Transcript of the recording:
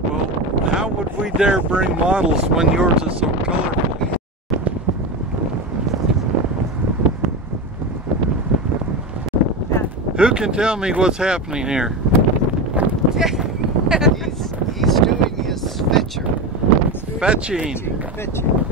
Well, how would we dare bring models when yours is so colorful? Who can tell me what's happening here? He's doing his fetcher. Fetching. Fetching.